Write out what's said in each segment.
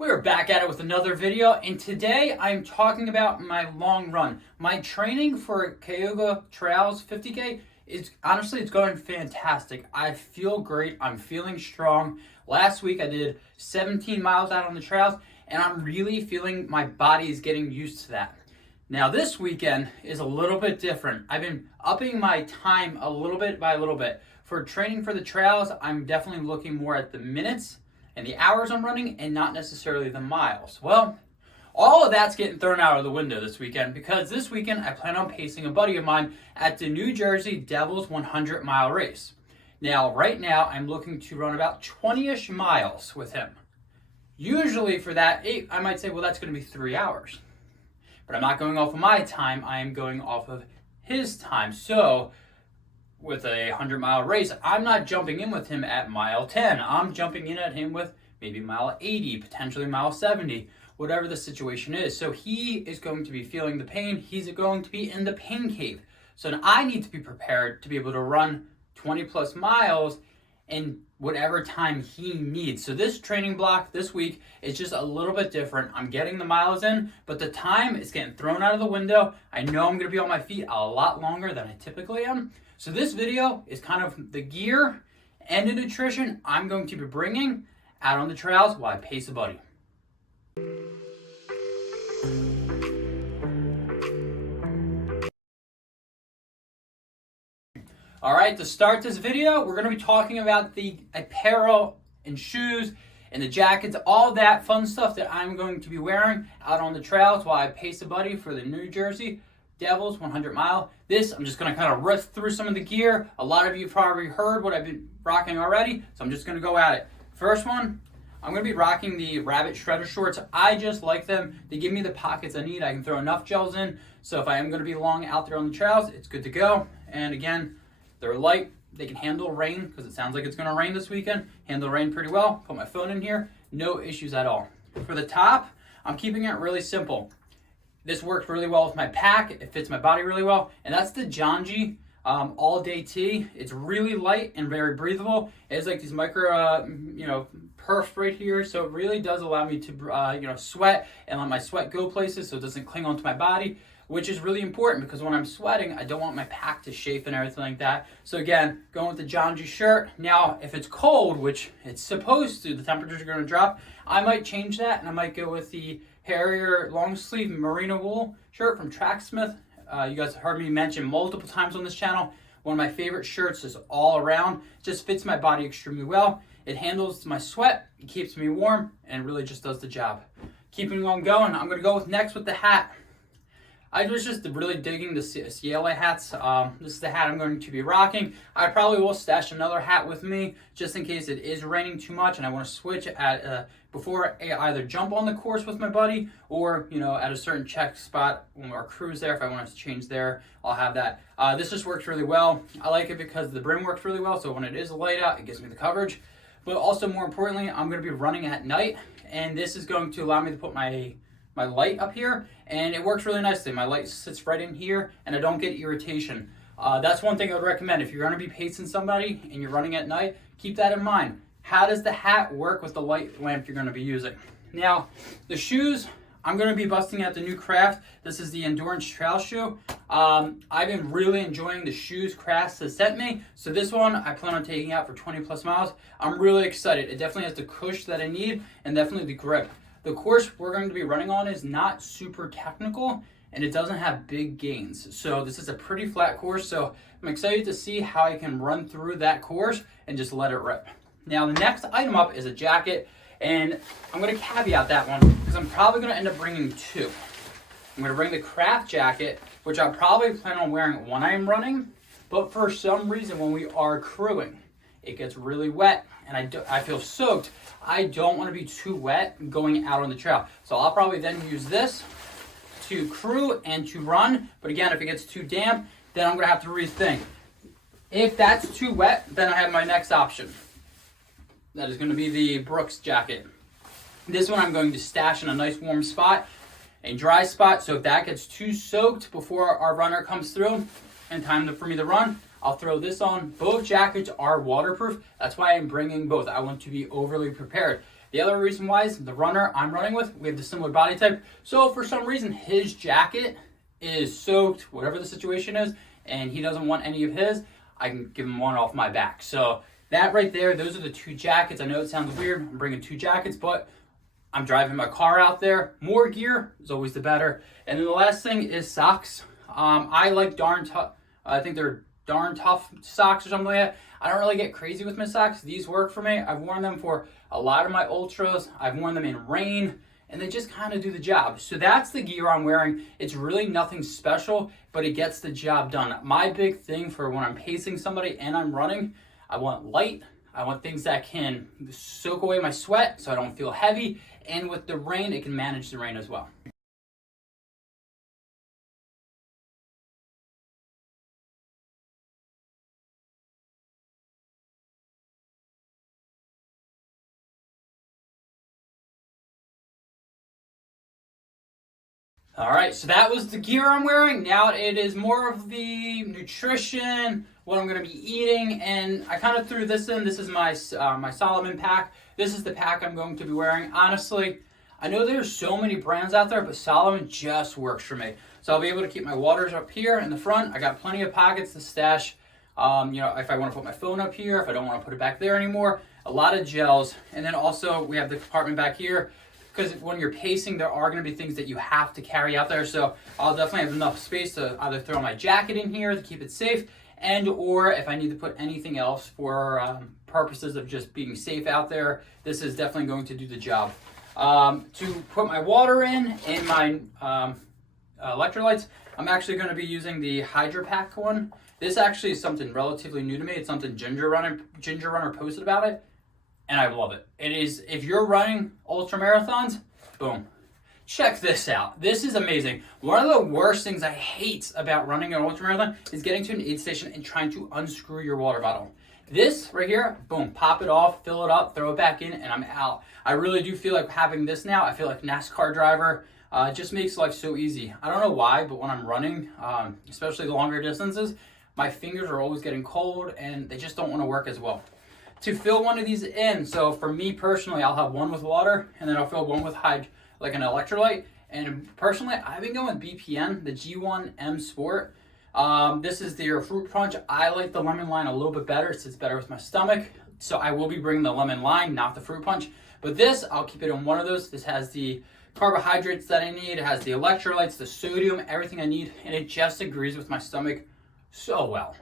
We're back at it with another video, and today I'm talking about my long run. My training for Cayuga Trail's 50K is honestly, it's going fantastic. I feel great. I'm feeling strong. Last week I did 17 miles out on the trails, and I'm really feeling my body is getting used to that. Now this weekend is a little bit different. I've been upping my time a little bit by a little bit. For training for the trails, I'm definitely looking more at the minutes and the hours I'm running and not necessarily the miles. Well, all of that's getting thrown out of the window this weekend because this weekend I plan on pacing a buddy of mine at the New Jersey Devils 100-mile race. Now, right now, I'm looking to run about 20-ish miles with him. Usually for that, I might say, well, that's going to be 3 hours. But I'm not going off of my time. I am going off of his time. So with a 100-mile race, I'm not jumping in with him at mile 10. I'm jumping in at him with maybe mile 80, potentially mile 70, whatever the situation is. So he is going to be feeling the pain. He's going to be in the pain cave. So now I need to be prepared to be able to run 20 plus miles in whatever time he needs. So this training block this week is just a little bit different. I'm getting the miles in, but the time is getting thrown out of the window. I know I'm going to be on my feet a lot longer than I typically am. So this video is kind of the gear and the nutrition I'm going to be bringing out on the trails while I pace a buddy. All right, to start this video, we're going to be talking about the apparel and shoes and the jackets, all that fun stuff that I'm going to be wearing out on the trails while I pace a buddy for the New Jersey Devils 100-mile. I'm just going to kind of riff through some of the gear. A lot of you probably heard what I've been rocking already, so I'm just going to go at it. First one, I'm going to be rocking the Rabbit Shredder shorts. I just like them. They give me the pockets I need. I can throw enough gels in, so if I am going to be long out there on the trails, it's good to go. And again, they're light. They can handle rain because it sounds like it's going to rain this weekend. Handle rain pretty well. Put my phone in here. No issues at all. For the top, I'm keeping it really simple. This works really well with my pack. It fits my body really well. And that's the Janji all-day tee. It's really light and very breathable. It has like these micro, perfs right here. So it really does allow me to, sweat and let my sweat go places so it doesn't cling onto my body, which is really important because when I'm sweating, I don't want my pack to chafe and everything like that. So again, going with the Janji shirt. Now, if it's cold, which it's supposed to, the temperatures are going to drop, I might change that and I might go with the Harrier long sleeve merino wool shirt from Tracksmith. You guys have heard me mention multiple times on this channel. One of my favorite shirts is all around. It just fits my body extremely well. It handles my sweat, it keeps me warm, and really just does the job. Keeping on going, I'm going to go next with the hat. I was just really digging the Ciele hats. This is the hat I'm going to be rocking. I probably will stash another hat with me just in case it is raining too much and I want to switch at before I either jump on the course with my buddy or at a certain check spot when our crew's there. If I want to change there, I'll have that. This just works really well. I like it because the brim works really well. So when it is light out, it gives me the coverage. But also more importantly, I'm going to be running at night, and this is going to allow me to put my light up here, and it works really nicely. My light sits right in here and I don't get irritation. That's one thing I would recommend. If you're going to be pacing somebody and you're running at night, keep that in mind. How does the hat work with the light lamp you're going to be using? Now, the shoes, I'm going to be busting out the new Craft. This is the Endurance Trail shoe. I've been really enjoying the shoes Craft has sent me. So this one I plan on taking out for 20 plus miles. I'm really excited. It definitely has the cush that I need and definitely the grip. The course we're going to be running on is not super technical and it doesn't have big gains. So this is a pretty flat course. So I'm excited to see how I can run through that course and just let it rip. Now the next item up is a jacket, and I'm going to caveat that one because I'm probably going to end up bringing two. I'm going to bring the Craft jacket, which I'll probably plan on wearing when I'm running, but for some reason when we are crewing, it gets really wet and I feel soaked. I don't want to be too wet going out on the trail. So I'll probably then use this to crew and to run. But again, if it gets too damp, then I'm going to have to rethink. If that's too wet, then I have my next option. That is going to be the Brooks jacket. This one I'm going to stash in a nice warm spot, a dry spot. So if that gets too soaked before our runner comes through and time for me to run, I'll throw this on. Both jackets are waterproof. That's why I'm bringing both. I want to be overly prepared. The other reason why is the runner I'm running with, we have the similar body type. So for some reason, his jacket is soaked, whatever the situation is, and he doesn't want any of his, I can give him one off my back. So that right there, those are the 2 jackets. I know it sounds weird, I'm bringing 2 jackets, but I'm driving my car out there. More gear is always the better. And then the last thing is socks. I like I think they're darn tough socks or something like that. I don't really get crazy with my socks. These work for me. I've worn them for a lot of my ultras. I've worn them in rain, and they just kind of do the job. So that's the gear I'm wearing. It's really nothing special, but it gets the job done. My big thing for when I'm pacing somebody and I'm running, I want light. I want things that can soak away my sweat so I don't feel heavy. And with the rain, it can manage the rain as well. All right, so that was the gear I'm wearing. Now it is more of the nutrition, what I'm going to be eating, and I kind of threw this in. This is my my Salomon pack. This is the pack I'm going to be wearing. Honestly, I know there's so many brands out there, but Salomon just works for me. So I'll be able to keep my waters up here in the front. I got plenty of pockets to stash. If I want to put my phone up here, if I don't want to put it back there anymore, a lot of gels, and then also we have the compartment back here. Because when you're pacing, there are going to be things that you have to carry out there. So I'll definitely have enough space to either throw my jacket in here to keep it safe, and or if I need to put anything else for purposes of just being safe out there, this is definitely going to do the job. To put my water in and my electrolytes, I'm actually going to be using the Hydra Pack one. This actually is something relatively new to me. It's something Ginger Runner posted about it. And I love it. It is, if you're running ultra marathons, boom. Check this out. This is amazing. One of the worst things I hate about running an ultra marathon is getting to an aid station and trying to unscrew your water bottle. This right here, boom, pop it off, fill it up, throw it back in, and I'm out. I really do feel like having this now, I feel like a NASCAR driver. It just makes life so easy. I don't know why, but when I'm running, especially longer distances, my fingers are always getting cold and they just don't want to work as well. To fill one of these in, so for me personally, I'll have one with water and then I'll fill one with like an electrolyte. And personally, I've been going with BPN, the G1M Sport. This is their fruit punch. I like the lemon line a little bit better. It sits better with my stomach. So I will be bringing the lemon line, not the fruit punch. But this, I'll keep it in one of those. This has the carbohydrates that I need. It has the electrolytes, the sodium, everything I need. And it just agrees with my stomach so well.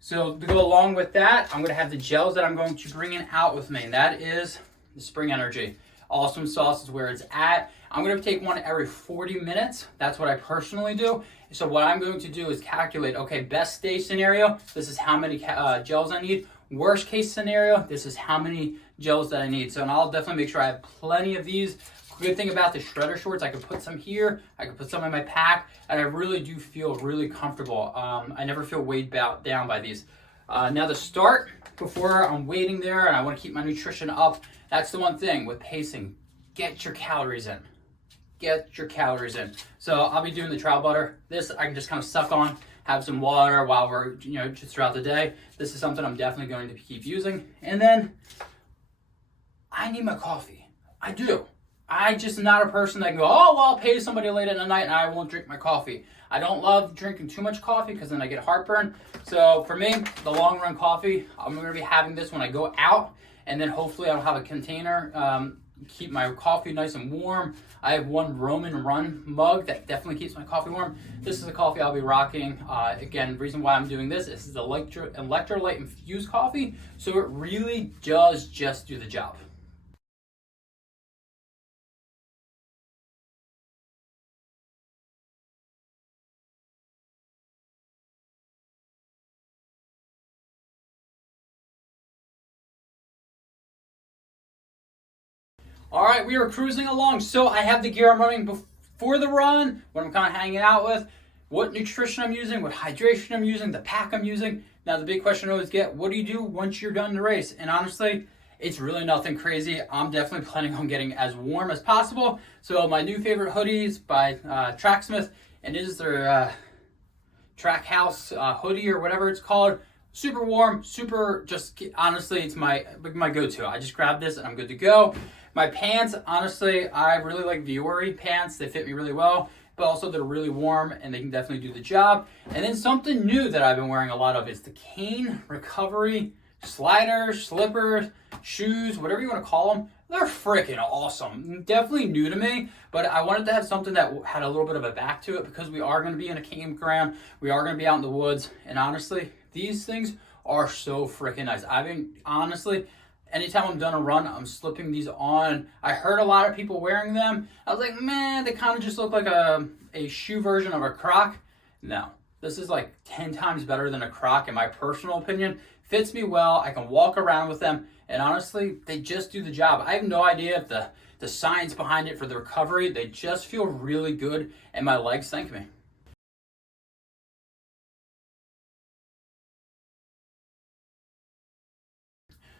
So to go along with that, I'm going to have the gels that I'm going to bring in out with me. And that is the Spring Energy. Awesome sauce is where it's at. I'm going to take one every 40 minutes. That's what I personally do. So what I'm going to do is calculate, okay, best day scenario, this is how many gels I need. Worst case scenario, this is how many gels that I need. So and I'll definitely make sure I have plenty of these. Good thing about the shredder shorts, I could put some here, I could put some in my pack, and I really do feel really comfortable. I never feel weighed down by these. Now to start, before I'm waiting there and I want to keep my nutrition up, that's the one thing with pacing. Get your calories in. Get your calories in. So I'll be doing the trail butter. This I can just kind of suck on, have some water while we're, just throughout the day. This is something I'm definitely going to keep using. And then I need my coffee. I do. I just not a person that can go, oh, well, I'll pay somebody late at night and I won't drink my coffee. I don't love drinking too much coffee because then I get heartburn. So for me, the long run coffee, I'm going to be having this when I go out, and then hopefully I'll have a container, keep my coffee nice and warm. I have one Roman Run mug that definitely keeps my coffee warm. This is the coffee I'll be rocking. Again, the reason why I'm doing this is the electrolyte infused coffee, so it really does just do the job. All right, we are cruising along. So I have the gear I'm running before the run, what I'm kind of hanging out with, what nutrition I'm using, what hydration I'm using, the pack I'm using. Now the big question I always get, what do you do once you're done the race? And honestly, it's really nothing crazy. I'm definitely planning on getting as warm as possible. So my new favorite hoodies by Tracksmith, and it is their Track House hoodie or whatever it's called. super warm, super, just honestly, it's my go-to. I just grab this and I'm good to go. My pants, honestly, I really like Viore pants. They fit me really well, but also they're really warm and they can definitely do the job. And then something new that I've been wearing a lot of is the Cane Recovery sliders, slippers, shoes, whatever you want to call them. They're freaking awesome. Definitely new to me, but I wanted to have something that had a little bit of a back to it because we are going to be in a campground. We are going to be out in the woods. And honestly, these things are so freaking nice. I've been, honestly, anytime I'm done a run, I'm slipping these on. I heard a lot of people wearing them. I was like, man, they kind of just look like a shoe version of a Croc. No, this is like 10 times better than a Croc in my personal opinion. Fits me well. I can walk around with them. And honestly, they just do the job. I have no idea if the science behind it for the recovery. They just feel really good, and my legs thank me.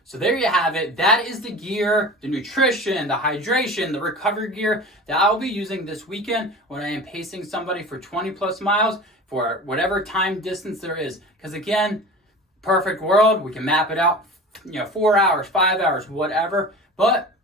So there you have it. That is the gear, the nutrition, the hydration, the recovery gear that I'll be using this weekend when I am pacing somebody for 20 plus miles for whatever time distance there is. Because again, perfect world, we can map it out, 4 hours, 5 hours, whatever. But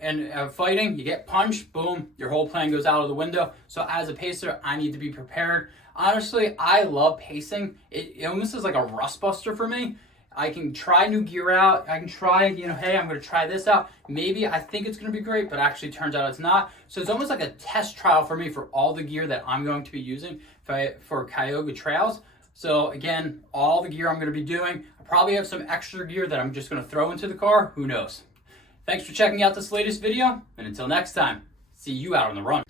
in fighting, you get punched, boom, your whole plan goes out of the window. So as a pacer, I need to be prepared. Honestly, I love pacing. It almost is like a rust buster for me. I can try new gear out. I can try, hey, I'm going to try this out. Maybe I think it's going to be great, but actually turns out it's not. So it's almost like a test trial for me for all the gear that I'm going to be using for Cayuga Trails. So again, all the gear I'm going to be doing. I probably have some extra gear that I'm just going to throw into the car. Who knows? Thanks for checking out this latest video. And until next time, see you out on the run.